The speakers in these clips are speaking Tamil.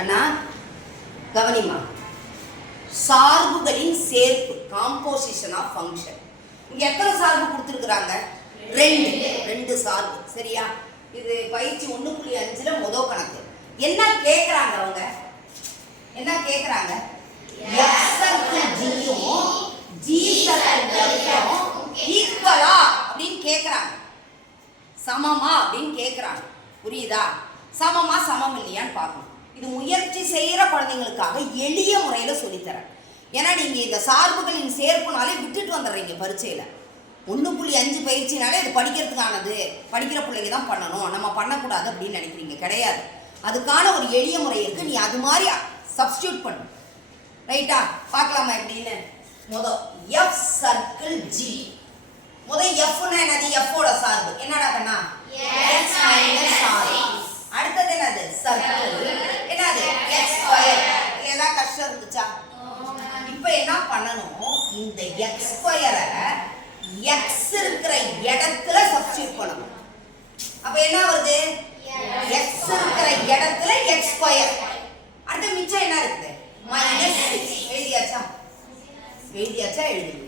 அண்ணா கவனிமா. சார்புகளின் சேர்ப்பு காம்போசிஷன் ஆஃப் ஃபங்க்ஷன் இங்கே எத்தனை சார்பு கொடுத்துருக்குறாங்க? ரெண்டு. ரெண்டு சார்பு. சரியா? இது பயிற்சி ஒன்று புள்ளி அஞ்சில் முத கணக்கு. என்ன கேட்குறாங்க அவங்க? என்ன கேட்குறாங்க ஜியும் ஜி ஈக்குவலா அப்படின்னு கேட்குறாங்க சமமா அப்படின்னு கேட்குறாங்க புரியுதா? சமமா சமம் இல்லையான்னு பார்க்கணும். இது முயற்சி செய்கிற குழந்தைங்களுக்காக எளிய முறையில் சொல்லித்தரேன். ஏன்னா நீங்கள் இந்த சார்புகளின் சேர்ப்புனாலே விட்டுட்டு வந்துடுறீங்க பரீட்சையில். ஒன்று புள்ளி அஞ்சு பயிற்சினாலே இது படிக்கிறதுக்கானது. படிக்கிற பிள்ளைங்க தான் பண்ணணும். நம்ம பண்ணக்கூடாது அப்படின்னு நினைக்கிறீங்க. கிடையாது. அதுக்கான ஒரு எளிய முறை இருக்குது நீ அது மாதிரி சப்ஸ்டியூட் பண்ணு. ரைட்டா பார்க்கலாமா எப்படின்னு? முத எஃப் சர்க்கிள் ஜி முத எஃப்னா என்னது? எஃப்போட சார்பு. என்னடா கண்ணா? அடுத்தது என்னது? சர்க்கிள் என்னது எக்ஸ் ஸ்கொயர் ஏதாவது கஷ்டம் இருந்துச்சா? இப்போ என்ன பண்ணணும்? இந்த எக்ஸ் ஸ்கொயரை எக்ஸ் இருக்கிற இடத்துல சப்ஸ்டியூட் பண்ணணும். அப்போ என்ன வருது? எக்ஸ் இருக்கிற இடத்துல எக்ஸ் ஸ்கொயர் அடுத்து மிச்சம் என்ன இருக்குது? மைனஸ் எழுதியாச்சா? எழுதியாச்சா? எழுதுங்க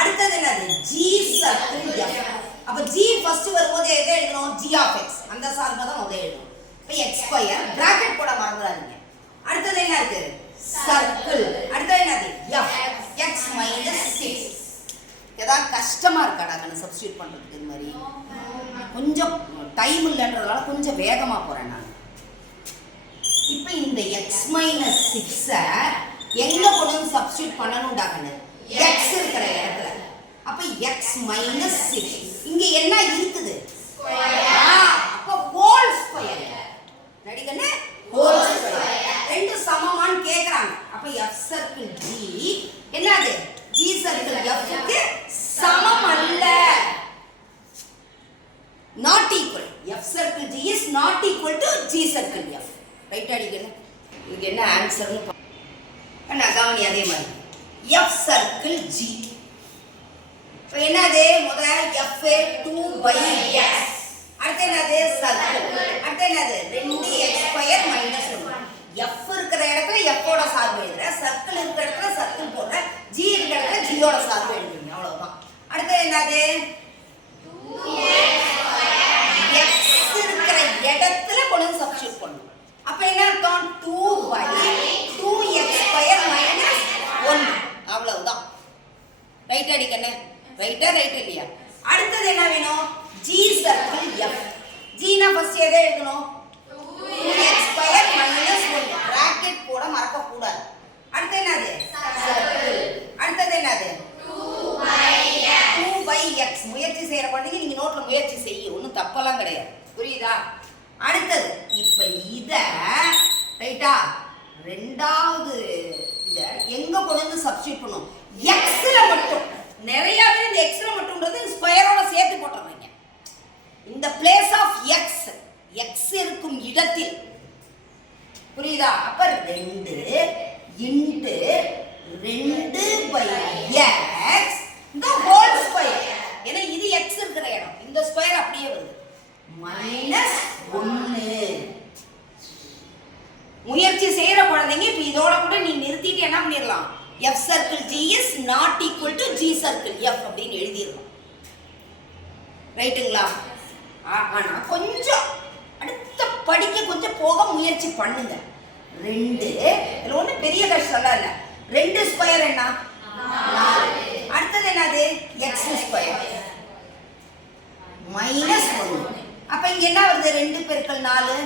அடுத்தது என்னது? ஜி சர்க்கிள் எஃப் அப்ப ஜி ஃபர்ஸ்ட் வரும்போது எதை எழுதணும்? ஜி ஆஃப் எக்ஸ் அந்த சார்பை தான் முதல் எழுதணும். எக்ஸ் ஸ்கொயர் பிராக்கெட் போட மறந்துடாதீங்க அடுத்தது என்ன இருக்கு? சர்க்கிள் அடுத்தது என்னது? எஃப் எக்ஸ் மைனஸ் சிக்ஸ் ஏதாவது கஷ்டமா இருக்காடா கண்ணு சப்ஸ்டியூட் பண்றதுக்கு இது மாதிரி? கொஞ்சம் டைம் இல்லைன்றதுனால கொஞ்சம் வேகமா போறேன் நான். இப்போ இந்த எக்ஸ் மைனஸ் சிக்ஸை எங்க கொண்டு வந்து சப்ஸ்டியூட் பண்ணணும்டா கண்ணு எக்ஸ் இருக்கிற இடத்துல. அப்ப எக்ஸ் மைனஸ் சிக்ஸ் இங்க என்ன இருக்குது? அப்போ ஹோல் ஸ்கொயர் ரெடி ஹோல் ரெண்டு சமமான்னு கேக்குறாங்க. அப்ப எஃப் சர்க்கிள் ஜி என்னது ஜி சர்க்கிள் எஃப்க்கு சமம் அல்ல not equal F circle G is not equal to G circle F right அடிக்கணும் இதுக்கு என்ன ஆன்சர்னு பா- அண்ணா கவனி அதே மாதிரி எஃப் சர்க்கிள் ஜி இப்போ என்னது முத எஃப் டூ பை எக்ஸ் அடுத்து என்னது சர்க்கிள் அடுத்து என்னது ரெண்டு எக்ஸ் ஸ்கொயர் மைனஸ் ஒன்று எஃப் இருக்கிற இடத்துல எஃப்போட சார்பு எழுதுற சர்க்கிள் இருக்கிற இடத்துல சர்க்கிள் போடுற ஜி இருக்கிற இடத்துல ஜியோட சார்பு எழுதுறீங்க அவ்வளவுதான் அடுத்து என்னது எக்ஸ் இருக்கிற இடத்துல கொண்டு வந்து சப்ஸ்டியூட் பண்ணணும் அப்ப என்ன அர்த்தம் two by two X square minus ஒன்று அவ்வளவுதான் ரைட் அடிக்கண்ணே ரைட்டா ரைட் இல்லையா அடுத்தது என்ன வேணும் ஜி சர்க்கிள் எஃப் ஜினா ஃபர்ஸ்ட் எதை எழுதணும் டூ எக்ஸ் ஸ்கொயர் மைனஸ் ஒன்று பிராக்கெட் போட மறக்க கூடாது அடுத்து என்னது சர்க்கிள் அடுத்தது என்னது டூ பை எக்ஸ் முயற்சி செய்யற குழந்தைங்க நீங்க நோட்ல முயற்சி செய்ய ஒன்றும் தப்பெல்லாம் கிடையாது புரியுதா அடுத்தது இப்ப இத ரைட்டா ரெண்டாவது இத எங்க கொண்டு வந்து சப்ஸ்டியூட் பண்ணும் எக்ஸ்ல மட்டும் நிறைய பேர் இந்த எக்ஸ்ல மட்டும்ன்றது ஸ்கொயரோட சேர்த்து போட்டுறீங்க இந்த பிளேஸ் ஆஃப் எக்ஸ் எக்ஸ் இருக்கும் இடத்தில். புரியுதா? அப்ப ரெண்டு இன்ட்டு ரெண்டு பை எக்ஸ் இந்த ஹோல் ஸ்கொயர் ஏன்னா இது எக்ஸ் இருக்கிற இடம். இந்த ஸ்கொயர் அப்படியே வருது. மைனஸ் ஒன்று முயற்சி செய்யற குழந்தைங்க இப்ப இதோட கூட நீ நிறுத்திட்டு என்ன பண்ணிடலாம் F circle G is not equal to G circle F அப்படின்னு எழுதிடலாம் ரைட்டுங்களா ஆ- ஆனா கொஞ்சம் படிக்க கொஞ்சம் போக முயற்சி பண்ணுங்க. ரெண்டு இதுல ஒன்றும் பெரிய கஷ்டம்லாம் இல்லை. ரெண்டு ஸ்கொயர் என்ன? நாலு அடுத்தது என்னது? எக்ஸ் ஸ்கொயர் மைனஸ் ஒன்று அப்ப இங்க என்ன வருது? ரெண்டு பெருக்கள் நாலு.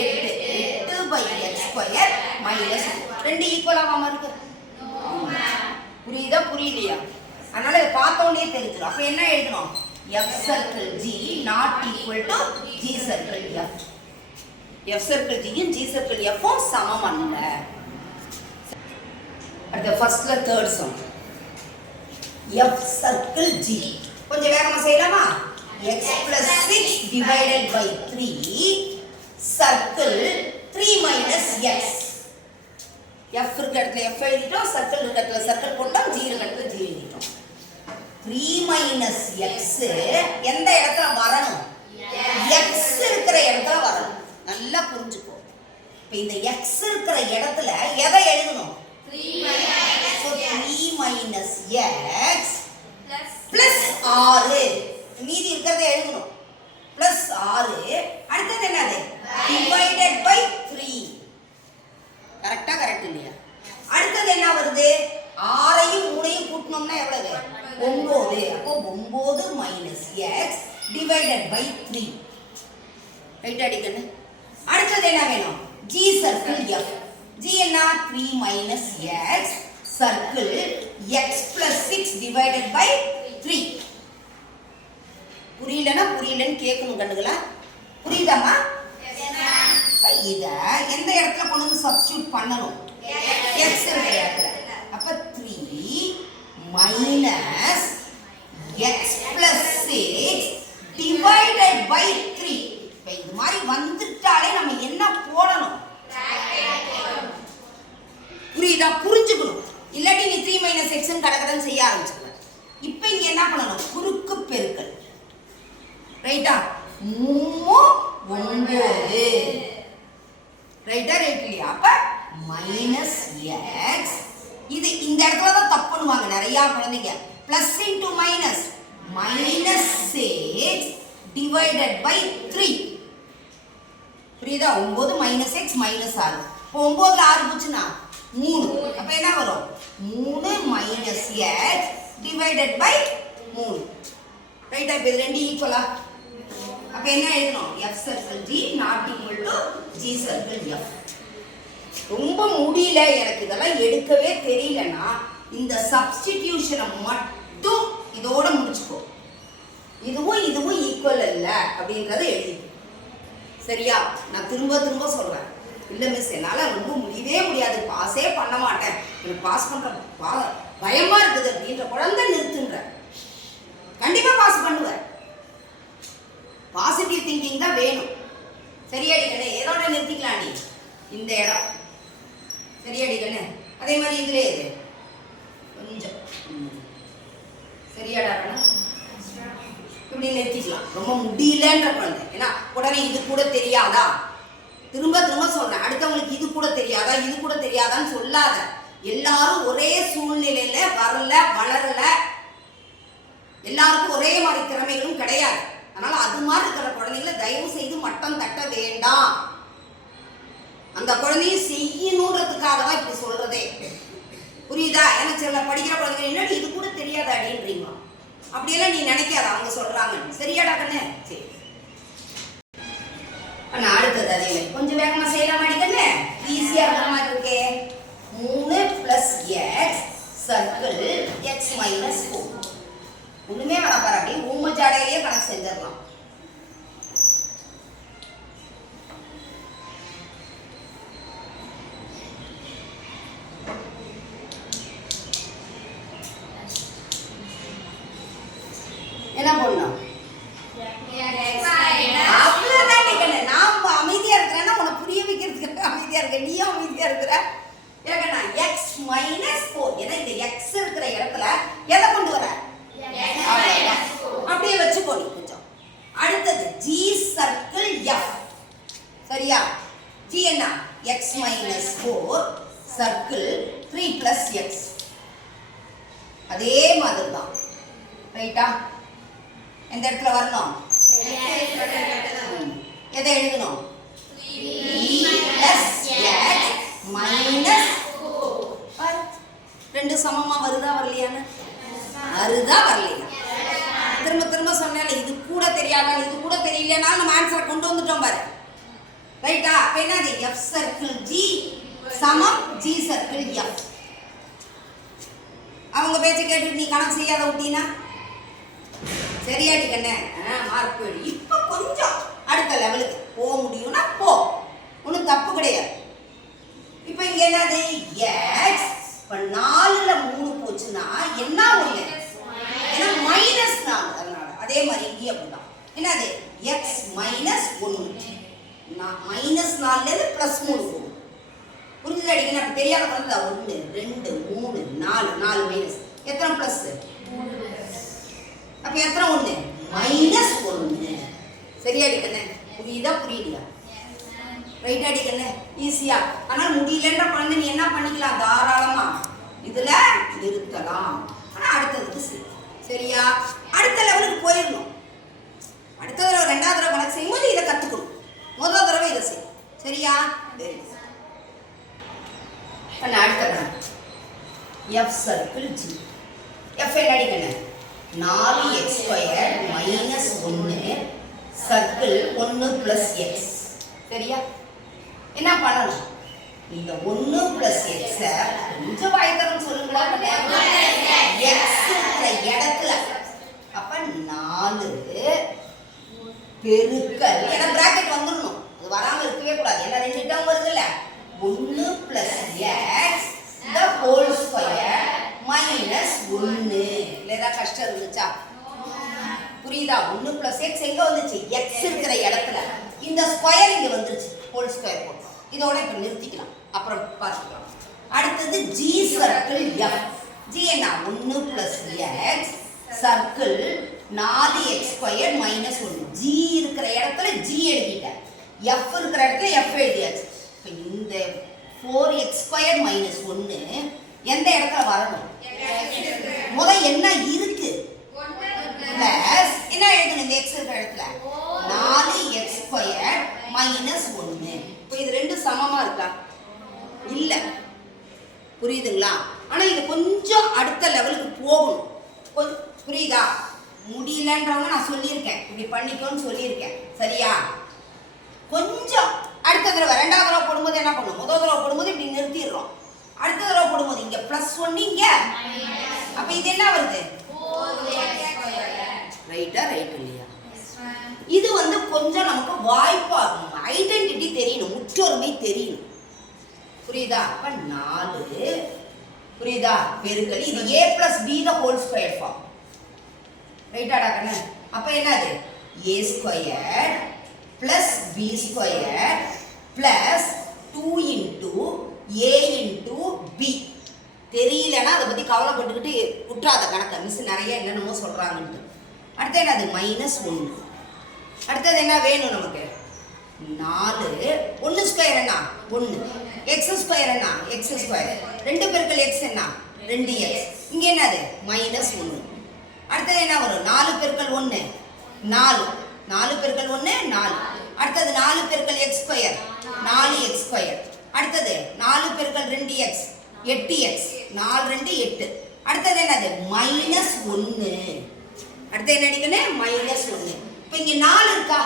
எட்டு. எட்டு பை எக்ஸ் ஸ்கொயர் மைனஸ் ரெண்டு ஈக்குவலாகாம இருக்கு. புரியுதா? புரியலையா? அதனால இதை பார்த்தோன்னே தெரிஞ்சிடும். அப்ப என்ன எழுதணும்? F circle G not equal to G circle F F circle ஜியும் G circle எஃப்பும் சமம் அல்ல. அடுத்த ஃபர்ஸ்ட்ல third sum F circle G கொஞ்சம் வேகமா செய்யலாமா? X plus six divided by three circle three minus x F இருக்க இடத்துல எஃப் எழுதிட்டோம் சர்க்கிள் இருக்க இடத்துல சர்க்கிள் போட்டோம் ஜி இருக்க இடத்துல ஜி எழுதிட்டோம். த்ரீ மைனஸ் எக்ஸு எந்த இடத்துல வரணும் எக்ஸ் இருக்கிற இடத்துல வரணும் நல்லா புரிஞ்சுக்கோ இப்ப இப்போ இந்த எக்ஸ் இருக்கிற இடத்துல எதை எழுதணும் so three minus x plus ஆறு மீதி இருக்கிறத எழுதணும் பிளஸ் ஆறு அடுத்தது என்னது டிவைடட் பை த்ரீ கரெக்டா கரெக்ட் இல்லையா அடுத்தது என்ன வருது ஆறையும் மூணையும் கூட்டினோம்னா எவ்வளவு ஒன்பது அப்போ ஒன்பது minus x divided by three right அடிக்கண்ணு அடுத்தது என்ன வேணும் ஜி சர்க்கிள் எஃப் ஜி என்ன three minus x circle x plus six divided by three புரியலன்னா புரியலன்னு கேட்கணும் கண்டுகளா புரியுதாம்மா? இப்ப இத எந்த இடத்துல கொண்டு வந்து சப்ஸ்டியூட் பண்ணணும்? எக்ஸ் இருக்கிற இடத்துல. அப்ப three minus x plus six divided by three இப்போ இது மாதிரி வந்துட்டாலே நம்ம என்ன போடணும்? புரியுதா? புரிஞ்சுக்கணும். இல்லாட்டி நீ த்ரீ மைனஸ் எக்ஸ்ன்னு கடகடன் செய்ய ஆரம்பிச்சிருவ. இப்போ இங்கே என்ன பண்ணணும்? குறுக்கு பெருக்கல். ரைட்டா மூணு ஒன்பது. ரைட்டா ரைட் இல்லையா? அப்ப மைனஸ் எக்ஸ் இது இந்த இடத்துல தான் தப்புன்னுவாங்க நிறையா நிறைய குழந்தைங்க. Plus into minus minus six divided by three புரியுதா? ஒன்பது மைனஸ் எக்ஸ் மைனஸ் ஆறு. இப்போ ஒன்பதுல ஆறு போச்சுன்னா? மூணு. அப்ப என்ன வரும்? மூணு மைனஸ் எக்ஸ் டிவைடட் பை மூணு. ரைட்டா இப்போ இது ரெண்டு ஈக்குவலா அப்ப என்ன எழுதணும்? F circle G not equal to G circle F ரொம்ப முடியல எனக்கு. இதெல்லாம் எடுக்கவே தெரியலன்னா இந்த சப்ஸ்டிடியூஷனை மட்டும் இதோட முடிச்சுக்கோ. இதுவும் இதுவும் ஈக்குவல் இல்லை அப்படின்றத எழுதி. சரியா? நான் திரும்ப திரும்ப சொல்றேன். இல்லை மிஸ் என்னால் ரொம்ப முடியவே முடியாது. பாஸே பண்ண மாட்டேன். எனக்கு பாஸ் பண்ணுற பா பயமா இருக்குது. அப்படின்ற குழந்தை நிறுத்துன்ற கண்டிப்பாக பாஸ் பண்ணுவேன். பாசிட்டிவ் திங்கிங் தான் வேணும். சரியாடி கண்ணே ஏதோட நிறுத்திக்கலாம் நீ. இந்த இடம். சரியாடி கண்ணே அதே மாதிரி இதுல இது கொஞ்சம். சரியாடா கண்ணா இப்படி நிறுத்திக்கலாம். ரொம்ப முடியலன்ற குழந்தை. ஏன்னா உடனே இது கூட தெரியாதா? திரும்ப திரும்ப சொல்றேன். அடுத்தவங்களுக்கு இது கூட தெரியாதா இது கூட தெரியாதான்னு சொல்லாத. எல்லாரும் ஒரே சூழ்நிலையில வரல வளரல. எல்லாருக்கும் ஒரே மாதிரி திறமைகளும் கிடையாது. அதனால அது மாதிரி இருக்கிற குழந்தைகளை தயவு செய்து மட்டம் தட்ட வேண்டாம். அந்த குழந்தைய செய்யணுன்றதுக்காக தான் இப்படி சொல்றதே. புரியுதா? ஏன்னா சில படிக்கிற குழந்தைங்க என்னடி இது கூட தெரியாது அப்படின்றீங்க அப்படியெல்லாம் நீ நினைக்காத. அவங்க சொல்றாங்க. சரியாடா கண்ணு சரி. நான் அடுத்தது அதே கொஞ்சம் வேகமா செய்யலாம் அடிக்கண்ணே? ஈஸியா இருக்கிற மாதிரி இருக்கே. மூணு plus x circle x minus four ஒண்ணுமே வேணாம் பாரு அப்படியே ஊம ஜாடையிலேயே கணக்கு செஞ்சிடலாம். என்ன பண்ணணும் அவ்வளவுதான் நிக்கல. நான் இப்ப அமைதியா இருக்கிறேன்னா உனக்கு புரிய வைக்கிறதுக்கு அமைதியா இருக்க நீயும் அமைதியா இருக்கிற ஏன்னா எக்ஸ் மைனஸ் ஃபோர் ஏன்னா இந்த எக்ஸ் இருக்கிற இடத்துல எதை கொண்டு வர அவ்வளவுதான். அப்படியே வச்சுக்கோ நீ கொஞ்சம் அடுத்தது ஜி சர்க்கிள் எஃப் சரியா ஜி என்ன x minus four circle three plus x அதே மாதிரி தான் ரைட்டா எந்த இடத்துல வரணும் ம். எதை எழுதணும் ரெண்டு சமமா வருதா வரலையான்னு? வருதா வரலையா? திரும்ப திரும்ப சொன்னேன் இது கூட தெரியாதா? இது கூட தெரியலனா நம்ம ஆன்சரை கொண்டு வந்துட்டோம் பாரு. ரைட்டா அப்ப என்னது? எஃப் சர்க்கிள் ஜி சமம் ஜி சர்க்கிள் எஃப் அவங்க பேச்சு கேட்டுட்டு நீ கணக்கு செய்யாத விட்டீனா சரியாடி கண்ணே மார்க் போயிடு இப்போ கொஞ்சம். அடுத்த லெவலுக்கு போக முடியும்னா போ. ஒன்றும் தப்பு கிடையாது. இப்போ இங்க என்னது? எக்ஸ் இப்போ நாலுல மூணு போச்சுன்னா என்ன ஒண்ணு? ஏன்னா மைனஸ் நாலு அதனால. அதே மாதிரி இங்கே அப்படிதான். என்னது? எக்ஸ் மைனஸ் ஒன்று மைனஸ் நாலுலேருந்து ப்ளஸ் மூணு போகும். புரிஞ்சுது அடிக்கணும் அப்படி தெரியாத குழந்தை ஒன்று ரெண்டு மூணு நாலு நாலு மைனஸ் எத்தனை ப்ளஸ் அப்ப எத்தனை ஒண்ணு? மைனஸ் ஒண்ணு. சரியா கண்ணே புரியுதா? புரியலையா? ரைட் அடிக்கண்ணு ஈஸியா ஆனால் முடியலன்ற குழந்தை நீ என்ன பண்ணிக்கலாம்? தாராளமா இதுல நிறுத்தலாம். ஆனா அடுத்ததுக்கு சரி. சரியா? அடுத்த லெவலுக்கு போயிடணும். அடுத்த தடவை ரெண்டாவது தடவை கணக்கு செய்யும்போது இதை கற்றுக்கணும் முதல் தடவை இதை செய்யும். சரியா? வெரி பண்ண அடுத்த கணக்கு எஃப் சர்க்கிள் ஜி எஃப் என்ன அடிக்கணும் நாலு எக்ஸ் ஸ்கொயர் மைனஸ் ஒன்று சர்க்கிள் ஒன்று ப்ளஸ் எக்ஸ் சரியா? என்ன பண்ணணும் இந்த ஒன்று ப்ளஸ் எக்ஸை கொஞ்சம் பயத்தரம் சொல்லுங்களா? எக்ஸ் இருக்கிற இடத்துல. அப்ப நாலு பெருக்கல் ஏன்னா பிராக்கெட் வந்துடணும். அது வராம இருக்கவே கூடாது. ஏன்னா ரெண்டு டேர்ம் வருதுல்ல. ஒன்று plus x the whole square minus ஒன்று இல்லை ஏதாவது கஷ்டம் இருந்துச்சா? புரியுதா? ஒன்று ப்ளஸ் எக்ஸ் எங்கே வந்துச்சு? எக்ஸ் இருக்கிற இடத்துல. இந்த ஸ்கொயர் இங்கே வந்துருச்சு. ஹோல் ஸ்கொயர் போட்டோம் இதோட இப்போ நிறுத்திக்கலாம். அப்புறம் பார்த்துக்கலாம். அடுத்தது ஜி சர்க்கிள் எஃப் ஜி என்ன? ஒன்று ப்ளஸ் எக்ஸ் சர்க்கிள் நாலு எக்ஸ் ஸ்கொயர் மைனஸ் ஒன்று ஜி இருக்கிற இடத்துல ஜி எழுதிட்டேன். எஃப் இருக்கிற இடத்துல எஃப் எழுதியாச்சு. இப்போ இந்த ஃபோர் எக்ஸ் ஸ்கொயர் மைனஸ் ஒன்று எந்த இடத்துல வரணும்? முதல் என்ன இரு பிளஸ் என்ன எழுதணும் இந்த எக்ஸ் இருக்கிற இடத்துல? நாலு எக்ஸ் ஸ்கொயர் மைனஸ் ஒன்று இப்போ இது ரெண்டும் சமமாக இருக்கா? இல்லை. புரியுதுங்களா? ஆனால் இது கொஞ்சம் அடுத்த லெவலுக்கு போகணும். கொஞ்சம் புரியுதா? முடியலன்றவங்க நான் சொல்லியிருக்கேன். இப்படி பண்ணிக்கோன்னு சொல்லியிருக்கேன். சரியா? கொஞ்சம் அடுத்த தடவை ரெண்டாவது தடவை போடும்போது என்ன பண்ணும்? முதல் தடவை போடும்போது இப்படி நிறுத்திடுறோம். அடுத்த தடவை போடும்போது இங்கே ப்ளஸ் ஒன்று இங்கே. அப்போ இது என்ன வருது? ரைட்டா ரைட் இல்லையா? இது வந்து கொஞ்சம் நமக்கு வாய்ப்பாகும் ஐடென்டிட்டி தெரியணும். முற்றொருமை தெரியணும். புரியுதா? அப்ப நாலு புரியுதா? பெருக்கல். இது A plus B the whole square form ரைட்டாடா கண்ணு அப்ப என்னது? A square plus B square plus two into A into B தெரியலன்னா அதை பற்றி கவலைப்பட்டுக்கிட்டு விட்டுறாத கணக்கை. மிஸ் நிறைய என்னென்னமோ சொல்கிறாங்கன்ட்டு அடுத்து என்னது? மைனஸ் ஒன்று அடுத்தது என்ன வேணும் நமக்கு? நாலு. ஒன்று ஸ்கொயர் என்ன? ஒன்று எக்ஸ் ஸ்கொயர் என்ன? எக்ஸ் ஸ்கொயர் ரெண்டு பெருக்கள் எக்ஸ் என்ன? ரெண்டு எக்ஸ் இங்கே என்னது? மைனஸ் ஒன்று அடுத்தது என்ன வரும்? நாலு பெருக்கள் ஒன்று நாலு. நாலு பெருக்கள் ஒன்று நாலு. அடுத்தது நாலு பெருக்கள் எக்ஸ் ஸ்கொயர் நாலு எக்ஸ் ஸ்கொயர் அடுத்தது நாலு பெருக்கள் ரெண்டு எக்ஸ் எட்டு எக்ஸ் நாலு ரெண்டு எட்டு. அடுத்தது என்னது? மைனஸ் ஒன்று அடுத்து என்ன அடிக்கணும்? மைனஸ் ஒன்று இப்போ இங்கே நாலு இருக்கா?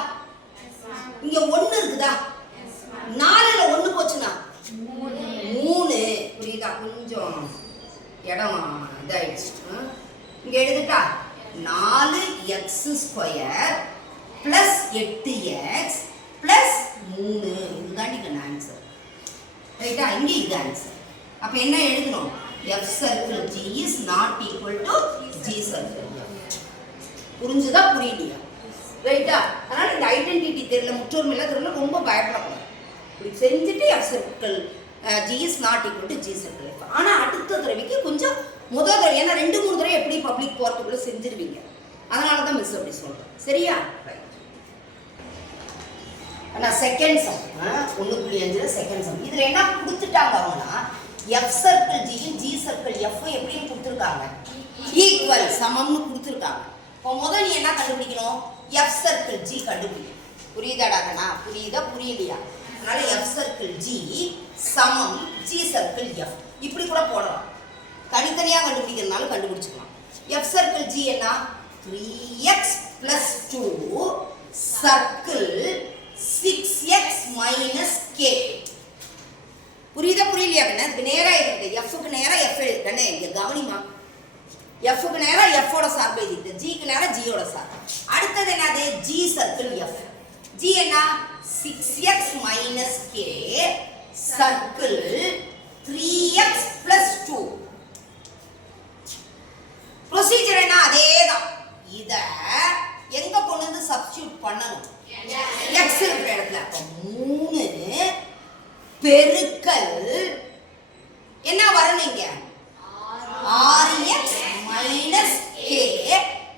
இங்கே ஒன்று இருக்குதா? நாலுல ஒன்று போச்சுன்னா? மூணு. புரியுதா? கொஞ்சம் இடம் இதாயிடுச்சு. இங்கே எழுதுட்டா? நாலு எக்ஸ் ஸ்கொயர் ப்ளஸ் எட்டு எக்ஸ் ப்ளஸ் மூணு. இதுதான் இதுதாண்டி ஆன்சர் ரைட்டா இங்கே இது ஆன்சர் அப்போ என்ன எழுதணும்? F circle G is not equal to G circle புரிஞ்சுதா புரியலையா? ரைட்டா அதனால இந்த ஐடென்டிட்டி தெரியல முற்றொருமையில தெரியல ரொம்ப பயப்படக்கூடாது இப்படி செஞ்சுட்டு F circle G is not equal to G circle ஆனால் அடுத்த தடவைக்கு கொஞ்சம் முதல் தடவை ஏன்னா ரெண்டு மூணு தடவை எப்படி பப்ளிக் போகிறதுக்குள்ள செஞ்சிருவீங்க? அதனால தான் மிஸ் அப்படி சொல்கிறேன் சரியா? ரைட் நான் செகண்ட் சம் ஒன்று புள்ளி அஞ்சில் செகண்ட் சம் இதில் என்ன கொடுத்துட்டாங்க அவங்கன்னா எஃப் சர்க்கிள் ஜியும் ஜி சர்க்கிள் எஃப் எப்படின்னு கொடுத்துருக்காங்க? ஈக்குவல் சமம்னு கொடுத்துருக்காங்க. இப்போ முதல் நீ என்ன கண்டுபிடிக்கணும்? எஃப் சர்க்கிள் ஜி கண்டுபிடிக்கணும் புரியுதாடா கண்ணா? புரியுதா? புரியலையா? அதனால எஃப் சர்க்கிள் ஜி சமம் ஜி சர்க்கிள் எஃப் இப்படி கூட போடலாம். தனித்தனியாக கண்டுபிடிக்கிறதுனால கண்டுபிடிச்சிக்கலாம். எஃப் சர்க்கிள் ஜி என்ன? Three x plus two circle six x minus K புரியுதா? புரியலையா கண்ணா? இதுக்கு நேராக இருக்குது எஃப்க்கு நேராக எஃப் கண்ணே இங்கே கவனிமா எஃப்க்கு நேராக எஃபோட சார்பு எழுதிட்டு ஜிக்கு நேராக ஜியோட சார்பு. அடுத்தது என்னது? ஜி சர்க்கிள் எஃப் ஜி என்ன? Six x minus K circle three x plus two procedure என்ன அதே தான் இதை எங்க கொண்டு வந்து சப்ஸ்டியூட் பண்ணணும் எக்ஸ் இருக்கிற இடத்துல அப்போ மூணு பெருக்கல் என்ன வரணும் இங்க ஆறு எக்ஸ் மைனஸ் கே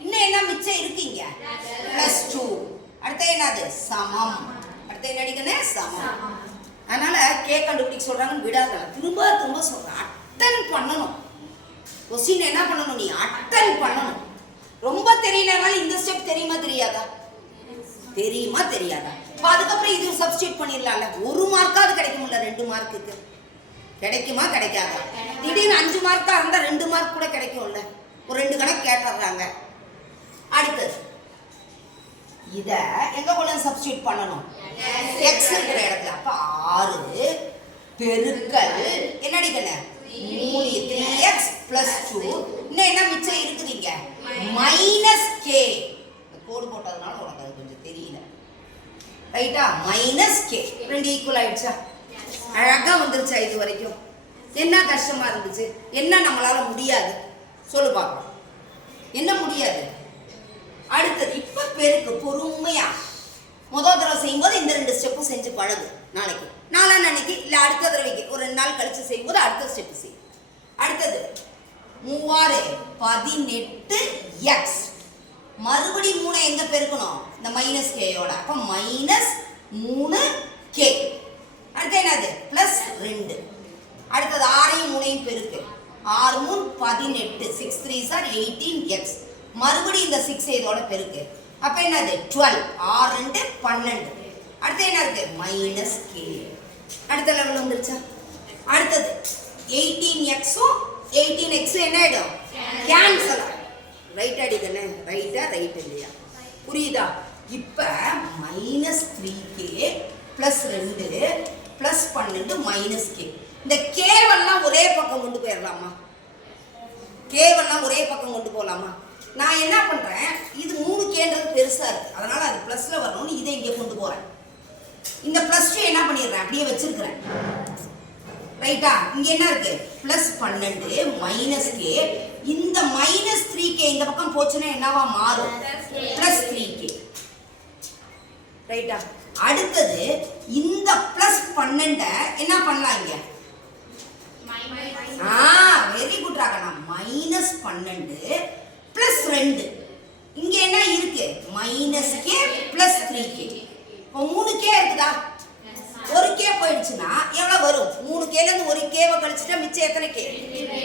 இன்னும் என்ன மிச்சம் இருக்கீங்க பிளஸ் டூ அடுத்து என்னது சமம் அடுத்து என்ன அடிக்கணும் சமம் அதனால கே கண்டுபிடிக்க சொல்றாங்கன்னு விடாத திரும்ப திரும்ப சொல்றேன் அட்டன் பண்ணணும் கொஸ்டின் என்ன பண்ணணும் நீ அட்டன் பண்ணணும் ரொம்ப தெரியலனாலும் இந்த ஸ்டெப் தெரியுமா தெரியாதா தெரியுமா தெரியாதா? இப்போ அதுக்கப்புறம் இது சப்ஸ்டியூட் பண்ணிடலாம்ல. ஒரு மார்க்காவது கிடைக்கும்ல ரெண்டு மார்க்குக்கு கிடைக்குமா கிடைக்காதா? திடீர்னு அஞ்சு மார்க்காக இருந்தால் ரெண்டு மார்க் கூட கிடைக்கும்ல. ஒரு ரெண்டு கணக்கு கேட்டுறாங்க. அடுத்தது இதை எங்கே கொண்டு சப்ஸ்டியூட் பண்ணணும்? எக்ஸ் இருக்கிற இடத்துல. அப்போ ஆறு பெருக்கல் என்னடி கண்ணு மூணு த்ரீ எக்ஸ் பிளஸ் டூ இன்னும் என்ன மிச்சம் இருக்குதுங்க? மைனஸ் கே கோடு போட்டதுனால உனக்கு அது கொஞ்சம் தெரியல ரைட்டா மைனஸ் கே ரெண்டு ஈக்குவல் ஆயிடுச்சா? அழகா வந்துருச்சா இது வரைக்கும். என்ன கஷ்டமா இருந்துச்சு? என்ன நம்மளால முடியாது? சொல்லு பார்க்கலாம். என்ன முடியாது? அடுத்தது இப்ப பெருக்கு பொறுமையா. முதல் தடவை செய்யும்போது இந்த ரெண்டு ஸ்டெப்பும் செஞ்சு பழகு நாளைக்கு. நாலாம் அன்னைக்கு இல்ல அடுத்த தடவைக்கு. ஒரு ரெண்டு நாள் கழிச்சு செய்யும்போது அடுத்த ஸ்டெப் செய். அடுத்தது மூவாறு பதினெட்டு எக்ஸ் மறுபடி மூணை எங்க பெருக்கணும்? இந்த மைனஸ் கேயோட அப்ப மைனஸ் மூணு கே அடுத்து என்னது? பிளஸ் ரெண்டு. அடுத்தது ஆறையும் மூணையும் பெருக்கு. ஆறு மூணு பதினெட்டு. Six three are eighteen x மறுபடியும் இந்த சிக்ஸ் இதோட பெருக்கு. அப்ப என்னது? டுவெல் ஆறு ரெண்டு பன்னெண்டு. அடுத்து என்ன இருக்கு மைனஸ் கே அடுத்த லெவல் வந்துருச்சா? அடுத்தது. எயிட்டீன் எக்ஸும் எயிட்டீன் எக்ஸும் என்ன ஆயிடும்? கேன்சல் ரைட் அடிக்கண்ணே. ரைட்டா ரைட் இல்லையா? புரியுதா? இப்போ மைனஸ் த்ரீ கே ப்ளஸ் ரெண்டு ப்ளஸ் பன்னெண்டு மைனஸ் கே இந்த கேவெல்லாம் ஒரே பக்கம் கொண்டு போயிடலாமா கேவெல்லாம் ஒரே பக்கம் கொண்டு போகலாமா நான் என்ன பண்ணுறேன் இது மூணு கேன்றது பெருசாக இருக்குது அதனால் அது ப்ளஸில் வரணும்னு இதை இங்கே கொண்டு போகிறேன் இந்த ப்ளஸ் டூ என்ன பண்ணிடுறேன்? அப்படியே வச்சுருக்கிறேன். ரைட்டா இங்கே என்ன இருக்குது ப்ளஸ் பன்னெண்டு மைனஸ் கே இந்த மைனஸ் த்ரீ கே இந்த பக்கம் போச்சுன்னா என்னவா மாறும்? ப்ளஸ் த்ரீ கே ரைட்டா அடுத்தது இந்த பிளஸ் பன்னெண்ட என்ன பண்ணலாம் இங்க ஆ வெரி குட் ராகனா மைனஸ் பன்னெண்டு பிளஸ் ரெண்டு. இங்க என்ன இருக்கு? Minus K plus three K இப்போ மூணு கே இருக்குதா? ஒரு கே போயிடுச்சுன்னா எவ்வளவு வரும்? மூணு கேல இருந்து ஒரு கேவை கழிச்சுட்டா மிச்சம் எத்தனை கே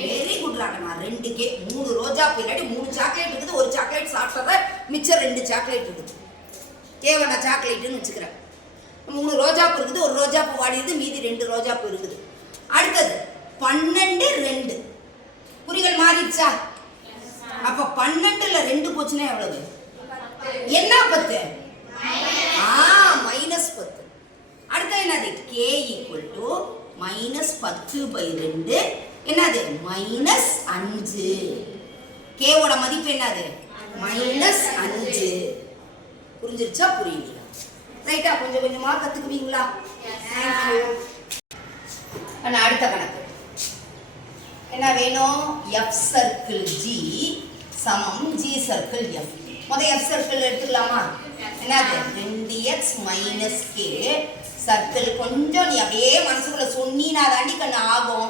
வெரி குட் ராகனா ரெண்டு கே மூணு ரோஜா பூ இல்லாட்டி மூணு சாக்லேட் இருக்குது. ஒரு சாக்லேட் சாப்பிட்றத மிச்சம் ரெண்டு சாக்லேட் இருக்குது. கேவை சாக்லேட்டுன்னு வச்சுக்கிறேன். மூணு ரோஜாப்பூ இருக்குது ஒரு ரோஜா பூ வாடிடுது மீதி ரெண்டு ரோஜாப்பூ இருக்குது. அடுத்தது பன்னெண்டு ரெண்டு. குறிகள் மாறிடுச்சா? அப்ப பன்னெண்டுல ரெண்டு போச்சுன்னா எவ்வளவு? என்ன பத்து? ஆ மைனஸ் பத்து. அடுத்து என்னது? கே ஈக்குவல் டு மைனஸ் பத்து பை ரெண்டு. என்னது? மைனஸ் அஞ்சு. கேவோட மதிப்பு என்னது? மைனஸ் அஞ்சு. புரிஞ்சிருச்சா? புரியலையா? ரைட்டா கொஞ்சம் கொஞ்சமாக கற்றுக்குவீங்களா தேங்க்யூ அண்ணா அடுத்த கணக்கு. என்ன வேணும்? எஃப் சர்க்கிள் ஜி சமம் ஜி சர்க்கிள் எஃப் முதல் எஃப் சர்க்கிள் எடுத்துக்கலாமா? என்னது? ரெண்டு எக்ஸ் மைனஸ் கே சர்க்கிள் கொஞ்சம் நீ அப்படியே மனசுக்குள்ள சொன்னீனா தாண்டி கண்ணு ஆகும்.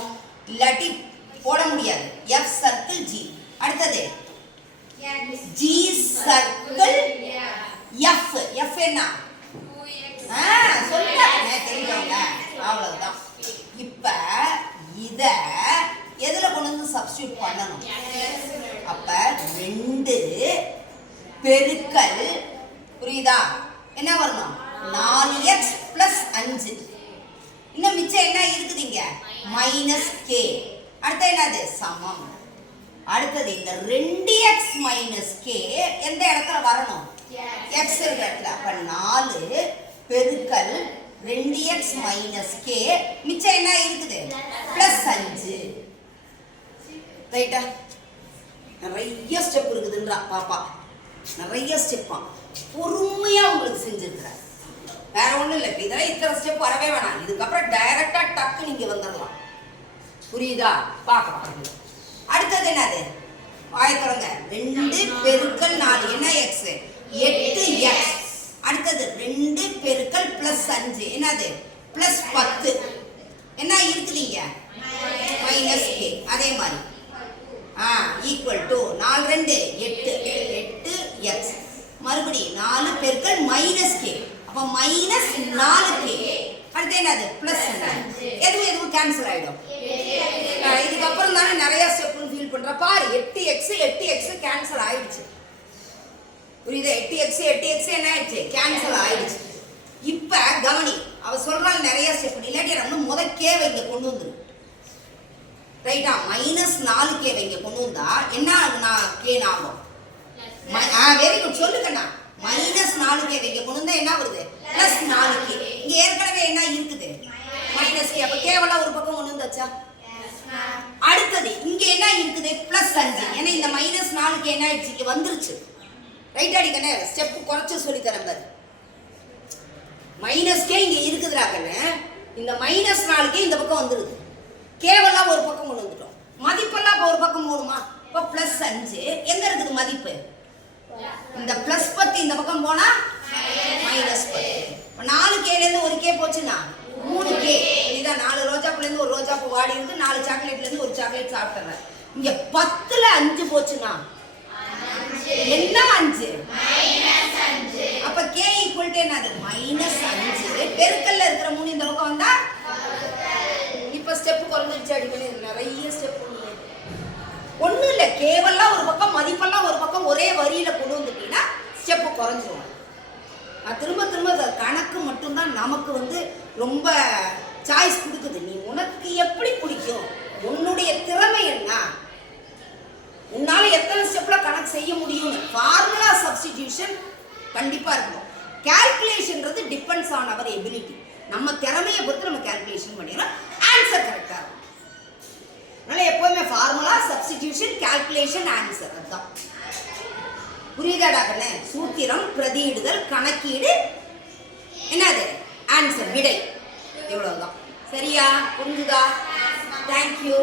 இல்லாட்டி போட முடியாது. எஃப் சர்க்கிள் ஜி அடுத்தது. ஜி சர்க்கிள் என்ன? ஆ சொல்லிட்டாங்க தெரிஞ்சவங்க. அவ்வளவுதான். இப்ப இத எதுல கொண்டு வந்து சப்ஸ்டியூட் பண்ணணும்? அப்ப ரெண்டு பெருக்கல் புரியுதா? என்ன வரணும்? நாலு எக்ஸ் பிளஸ் அஞ்சு. இன்னும் மிச்சம் என்ன இருக்குதுங்க மைனஸ் கே அடுத்து என்னது? சமம். அடுத்தது இந்த ரெண்டு எக்ஸ் மைனஸ் கே எந்த இடத்துல வரணும்? எக்ஸ் இருக்கிறதுல அப்போ நாலு பெருக்கல் ரெண்டு எக்ஸ் மைனஸ் கே மிச்சம் என்ன இருக்குது? ப்ளஸ் அஞ்சு. ரைட்டா நிறைய ஸ்டெப் இருக்குதுன்றா பாப்பா. நிறைய ஸ்டெப்பா பொறுமையா உங்களுக்கு செஞ்சிருக்கிறேன். வேற ஒண்ணும் இல்லை. இப்போ இதெல்லாம் இத்தனை ஸ்டெப் வரவே வேணாம். இதுக்கப்புறம் டைரக்டா டக்கு நீங்க வந்துடலாம். புரியுதா? பார்க்கலாம் அடுத்தது என்னது? வாயத்துறங்க ரெண்டு பெருக்கல் நாலு. என்ன எக்ஸ் எட்டு எக்ஸ் அடுத்தது ரெண்டு பெருக்கல் பிளஸ் அஞ்சு. என்னது? பிளஸ் பத்து. என்ன இருக்குதுங்க மைனஸ் கே அதே மாதிரி. ஆ ஈக்குவல் டு நாலு ரெண்டு. எட்டு. எட்டு எக்ஸ் மறுபடி நாலு பெருக்கள் மைனஸ் கே அப்போ மைனஸ் நாலு கே அடுத்து என்னது? பிளஸ் எதுவும் எதுவும் கேன்சல் ஆகிடும் இதுக்கப்புறம் தானே நிறையா ஸ்டெப்னு ஃபீல் பண்ற. பாரு எட்டு எக்ஸ் எட்டு எக்ஸ் கேன்சல் ஆயிடுச்சு. புரியுதா? எட்டு எக்ஸ் எட்டு எக்ஸ் என்ன ஆயிடுச்சு கேன்சல் ஆயிடுச்சு. இப்ப கவனி அவ சொல்றாள் நிறைய ஸ்டெப் இல்லாட்டி நம்ம முத கேவை இங்க கொண்டு வந்துரு. ரைட்டா மைனஸ் நாலு கேவை இங்க கொண்டு வந்தா என்ன ஆகுனா கே ஆகும். வெரி குட் சொல்லுங்கண்ணா மைனஸ் நாலு கே இங்க கொண்டு வந்தா என்ன வருது பிளஸ் நாலு கே இங்க ஏற்கனவே என்ன இருக்குது? மைனஸ் கே அப்ப கேவலம் ஒரு பக்கம் கொண்டு வந்தாச்சா? அடுத்தது இங்க என்ன இருக்குது? பிளஸ் அஞ்சு. ஏன்னா இந்த மைனஸ் நாலுக்கு என்ன ஆயிடுச்சு? இங்க வந்துருச்சு. ரைட் அடிக்கண்ணே ஸ்டெப் குறைச்சி சொல்லி பாரு. மைனஸ்கே இங்கே இருக்குதுடா கண்ணு. இந்த மைனஸ் நாளுக்கே இந்த பக்கம் வந்துடுது கேவெல்லாம் ஒரு பக்கம் கொண்டு வந்துட்டோம். மதிப்பெல்லாம் இப்போ ஒரு பக்கம் போகணுமா இப்போ ப்ளஸ் அஞ்சு. எங்கே இருக்குது மதிப்பு? இந்த ப்ளஸ் பத்து இந்த பக்கம் போனா மைனஸ் பத்து. இப்போ நாலு கேலேருந்து ஒரு கே போச்சுன்னா மூணு கே இதுதான் நாலு ரோஜாப்புலேருந்து ஒரு ரோஜாப்பூ வாடி இருந்து நாலு சாக்லேட்லேருந்து ஒரு சாக்லேட் சாப்பிட்றேன் இங்கே பத்தில் அஞ்சு போச்சுன்னா என்ன அஞ்சு? அப்ப கே ஈக்குவல் டு என்னது? மைனஸ் அஞ்சு. பெருக்கல்ல இருக்கிற மூணு இந்த பக்கம் வந்தா? இப்ப ஸ்டெப் குறைஞ்சிருச்சு அடிக்கடி. நிறைய ஸ்டெப் ஒண்ணும் இல்ல. கேவல்லாம் ஒரு பக்கம் மதிப்பெல்லாம் ஒரு பக்கம் ஒரே வரியில கொண்டு வந்துட்டீங்கன்னா ஸ்டெப் குறைஞ்சிரும். நான் திரும்ப திரும்ப கணக்கு மட்டும்தான் நமக்கு வந்து ரொம்ப சாய்ஸ் கொடுக்குது. நீ உனக்கு எப்படி பிடிக்கும்? உன்னுடைய திறமை என்ன? உன்னால எத்தனை ஸ்டெப்ல கணக்கு செய்ய முடியும்னு ஃபார்முலா சப்ஸ்டிடியூஷன் கண்டிப்பா இருக்கணும். கால்குலேஷன்ன்றது டிபெண்ட்ஸ் ஆன் அவர் எபிலிட்டி நம்ம திறமையை பொறுத்து நம்ம கேல்குலேஷன் பண்ணிடலாம் ஆன்சர் கரெக்டாக இருக்கும். அதனால எப்போவுமே ஃபார்முலா சப்ஸ்டிடியூஷன் கால்குலேஷன் ஆன்சர் அதுதான். புரியுதாடா கண்ணே? சூத்திரம் பிரதியிடுதல் கணக்கீடு. என்னது? ஆன்சர் விடை. இவ்வளவுதான். சரியா? புரிஞ்சுதா? தேங்க்யூ